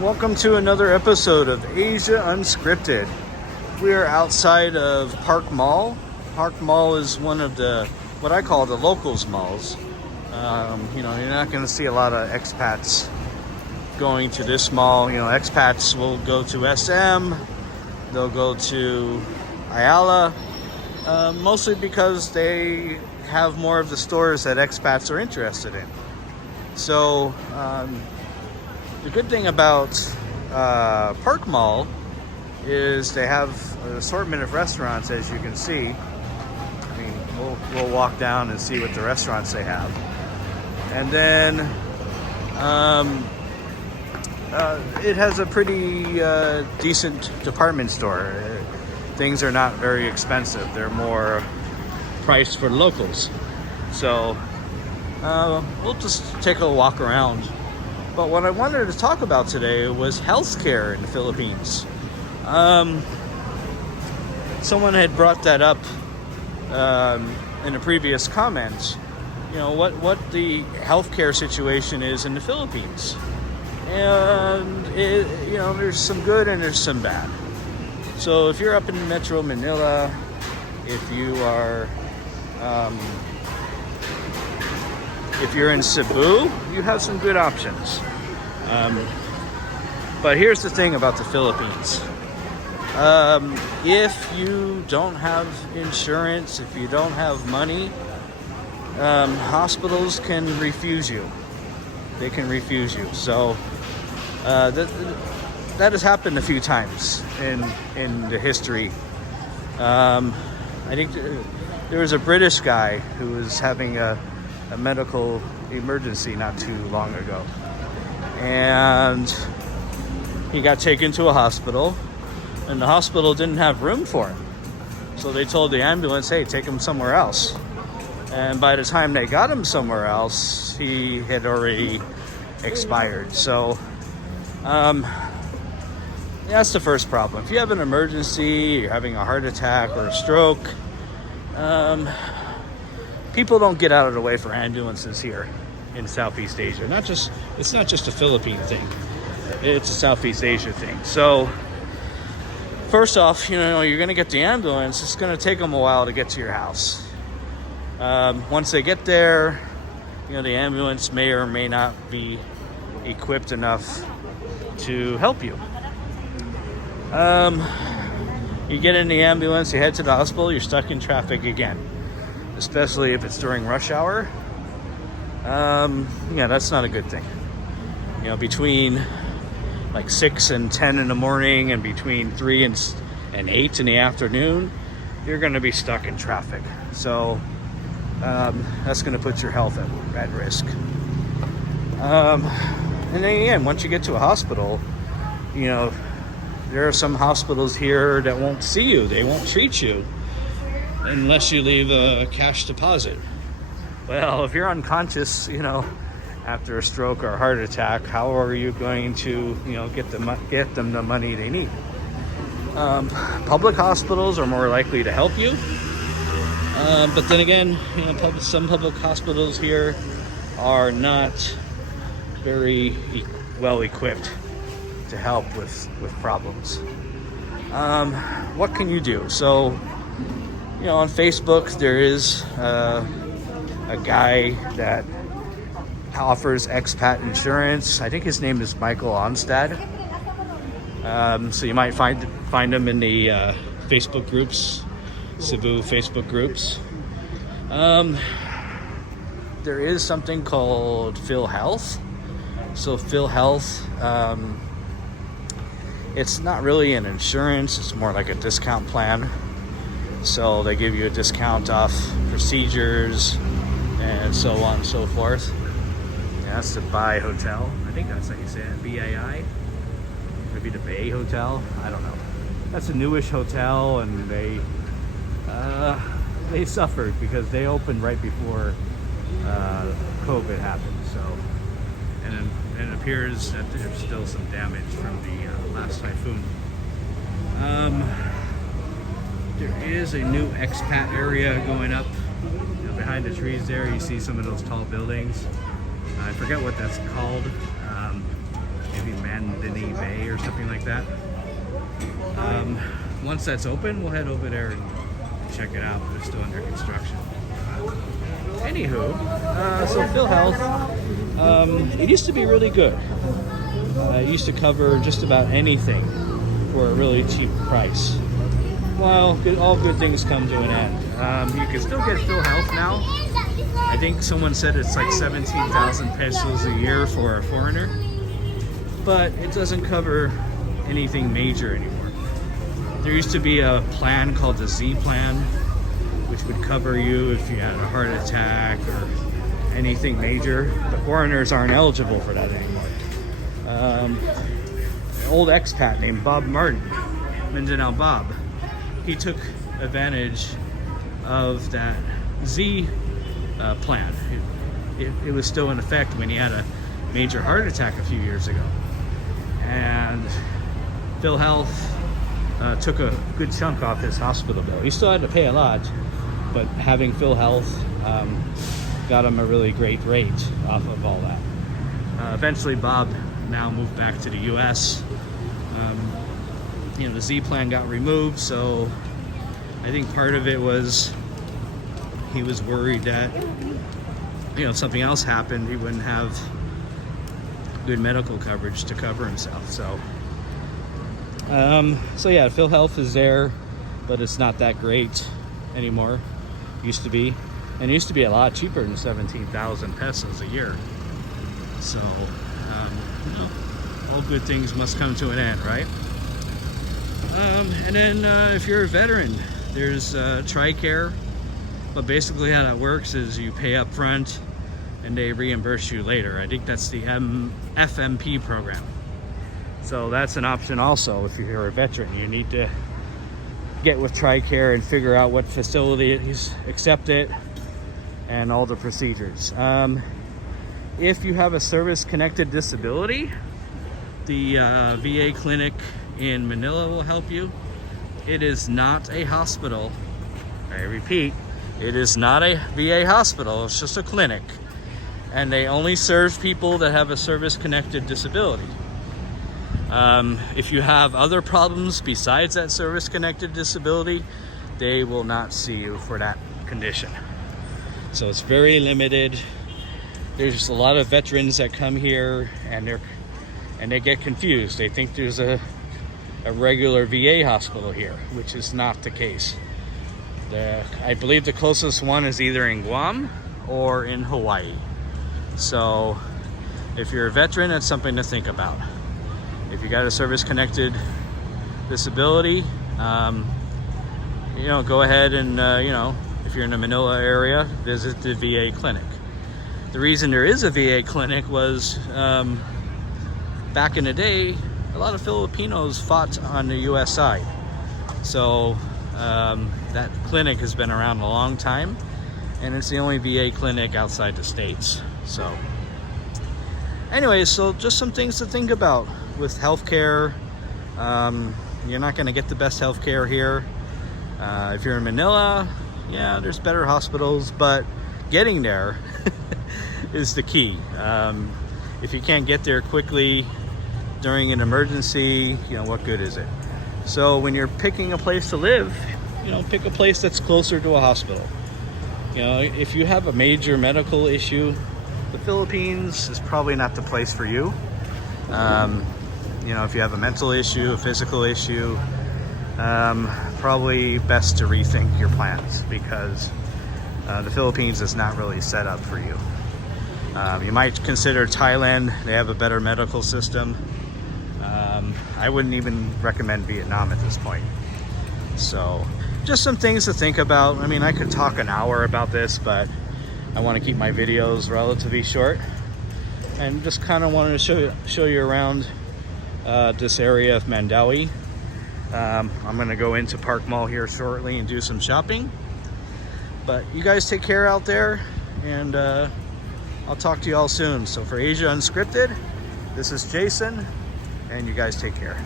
Welcome to another episode of Asia Unscripted. We are outside of Park Mall. Park Mall is one of the, what I call the locals malls. You're not going to see a lot of expats going to this mall. Expats will go to SM, they'll go to Ayala, mostly because they have more of the stores that expats are interested in. So, the good thing about Park Mall is they have an assortment of restaurants, as you can see. We'll walk down and see what the restaurants they have. And then it has a pretty decent department store. Things are not very expensive. They're more priced for locals. So we'll just take a walk around. But what I wanted to talk about today was healthcare in the Philippines. Someone had brought that up in a previous comment. What the healthcare situation is in the Philippines, and there's some good and there's some bad. So if you're up in Metro Manila, if you are if you're in Cebu, you have some good options. But here's the thing about the Philippines. If you don't have insurance, if you don't have money, hospitals can refuse you. They can refuse you. So that has happened a few times in the history. I think there was a British guy who was having a medical emergency not too long ago, and he got taken to a hospital, and the hospital didn't have room for him. So they told the ambulance, hey, take him somewhere else. And by the time they got him somewhere else, he had already expired. So that's the first problem. If you have an emergency, you're having a heart attack or a stroke, people don't get out of the way for ambulances here in Southeast Asia. It's not just a Philippine thing. It's a Southeast Asia thing. So first off, you're going to get the ambulance. It's going to take them a while to get to your house. Once they get there, the ambulance may or may not be equipped enough to help you. You get in the ambulance, you head to the hospital, you're stuck in traffic again. Especially if it's during rush hour. That's not a good thing. Between like 6 and 10 in the morning and between 3 and 8 in the afternoon, you're going to be stuck in traffic. So that's going to put your health at risk. And then again, once you get to a hospital, there are some hospitals here that won't see you. They won't treat you unless you leave a cash deposit. Well, if you're unconscious, after a stroke or a heart attack, how are you going to, get them the money they need? Public hospitals are more likely to help you. But then again, some public hospitals here are not very well equipped to help with problems. What can you do? So, on Facebook, there is a guy that offers Expat Insurance. I think his name is Michael Onstad. So you might find him in the Facebook groups, Cebu Facebook groups. There is something called Phil Health. So Phil Health, it's not really an insurance. It's more like a discount plan. So they give you a discount off procedures and so on and so forth. Yeah, that's the Bai Hotel. I think that's how you say it, BAI. Maybe the Bay Hotel. I don't know. That's a newish hotel, and they suffered because they opened right before COVID happened. So, and it appears that there's still some damage from the last typhoon. There is a new expat area going up. Behind the trees there, you see some of those tall buildings. I forget what that's called. Maybe Mandaue Mandaue Bay or something like that. Once that's open, we'll head over there and check it out. They're still under construction. Anywho, so PhilHealth, it used to be really good. It used to cover just about anything for a really cheap price. Well, all good things come to an end. You can still get PhilHealth now. I think someone said it's like 17,000 pesos a year for a foreigner, but it doesn't cover anything major anymore. There used to be a plan called the Z plan, which would cover you if you had a heart attack or anything major, but foreigners aren't eligible for that anymore. An old expat named Bob Martin, Mandaue Bob, he took advantage of that Z plan. It was still in effect when he had a major heart attack a few years ago. And PhilHealth took a good chunk off his hospital bill. He still had to pay a lot, but having PhilHealth got him a really great rate off of all that. Eventually Bob now moved back to the US. The Z plan got removed, so I think part of it was he was worried that if something else happened, he wouldn't have good medical coverage to cover himself. So yeah, PhilHealth is there, but it's not that great anymore. Used to be, and it used to be a lot cheaper than 17,000 pesos a year. So all good things must come to an end, right? And then if you're a veteran, there's TRICARE, but basically how that works is you pay up front and they reimburse you later. I think that's the FMP program. So that's an option also. If you're a veteran, you need to get with TRICARE and figure out what facilities accept it and all the procedures. If you have a service-connected disability, the VA clinic in Manila will help you. It is not a hospital. I repeat, it is not a VA hospital. It's just a clinic. And they only serve people that have a service-connected disability. If you have other problems besides that service-connected disability, they will not see you for that condition. So it's very limited. There's a lot of veterans that come here and they get confused. They think there's a regular VA hospital here, which is not the case. I believe the closest one is either in Guam or in Hawaii. So if you're a veteran, that's something to think about. If you got a service-connected disability, go ahead and, if you're in the Manila area, visit the VA clinic. The reason there is a VA clinic was back in the day, a lot of Filipinos fought on the US side. So that clinic has been around a long time, and it's the only VA clinic outside the States. So anyways, so just some things to think about with healthcare. You're not going to get the best healthcare here. If you're in Manila, yeah, there's better hospitals, but getting there is the key. If you can't get there quickly during an emergency, what good is it? So when you're picking a place to live, pick a place that's closer to a hospital. If you have a major medical issue, the Philippines is probably not the place for you. If you have a mental issue, a physical issue, probably best to rethink your plans, because the Philippines is not really set up for you. You might consider Thailand. They have a better medical system. I wouldn't even recommend Vietnam at this point. So just some things to think about. I mean, I could talk an hour about this, but I want to keep my videos relatively short, and just kind of wanted to show you around this area of Mandaue. I'm going to go into Park Mall here shortly and do some shopping. But you guys take care out there, and I'll talk to you all soon. So for Asia Unscripted, this is Jason, and you guys take care.